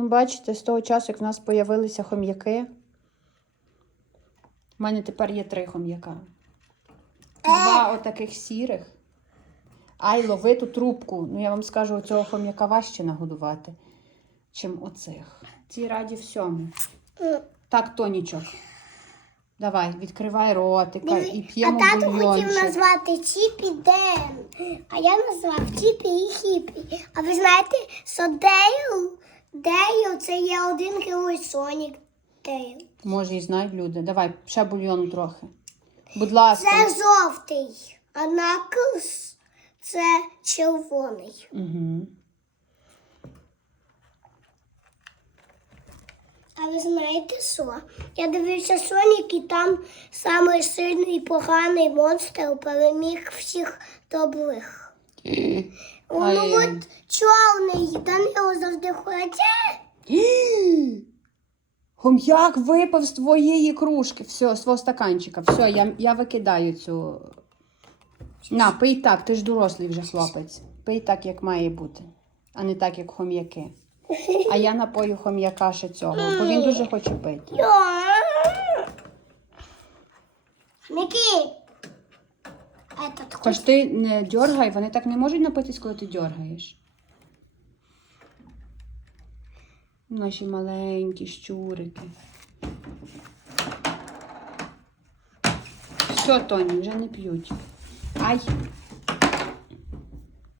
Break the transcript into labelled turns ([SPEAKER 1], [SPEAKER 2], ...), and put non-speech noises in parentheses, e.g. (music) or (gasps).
[SPEAKER 1] Ну, бачите, з того часу, як в нас появилися хом'яки. У мене тепер є три хом'яка. Два отаких сірих. Ай, лови ту трубку. Ну, я вам скажу, цього хом'яка важче нагодувати, чим оцих. Ці раді всьому. Так, тонічок. Давай, відкривай ротика і
[SPEAKER 2] А
[SPEAKER 1] п'ємо
[SPEAKER 2] тато хотів назвати Чіпі Ден, а я назвав Чіпі і Хіпі. А ви знаєте, що Дейл, це є один герой Сонік Дейл.
[SPEAKER 1] Може, і знають люди. Давай, ще бульйону трохи. Будь ласка.
[SPEAKER 2] Це жовтий, а Наклз це червоний.
[SPEAKER 1] Угу.
[SPEAKER 2] А ви знаєте що? Я дивився Сонік і там самий сильний і поганий монстр переміг всіх добрих. Ну от чорний Данило завжди ходить.
[SPEAKER 1] Хом'як (gasps) випав з твоєї кружки. Все, з твого стаканчика. Все, я, я викидаю цю. На, пий так, ти ж дорослий вже хлопець. Пий так, як має бути, а не так, як хом'яки. А я напою хом'яка ще цього, бо він дуже хоче пити.
[SPEAKER 2] Микит.
[SPEAKER 1] Тож ти не дьоргай, вони так не можуть напитись, коли ти дьоргаєш. Наші маленькі щурики. Все, Тоні, вже не п'ють. Ай,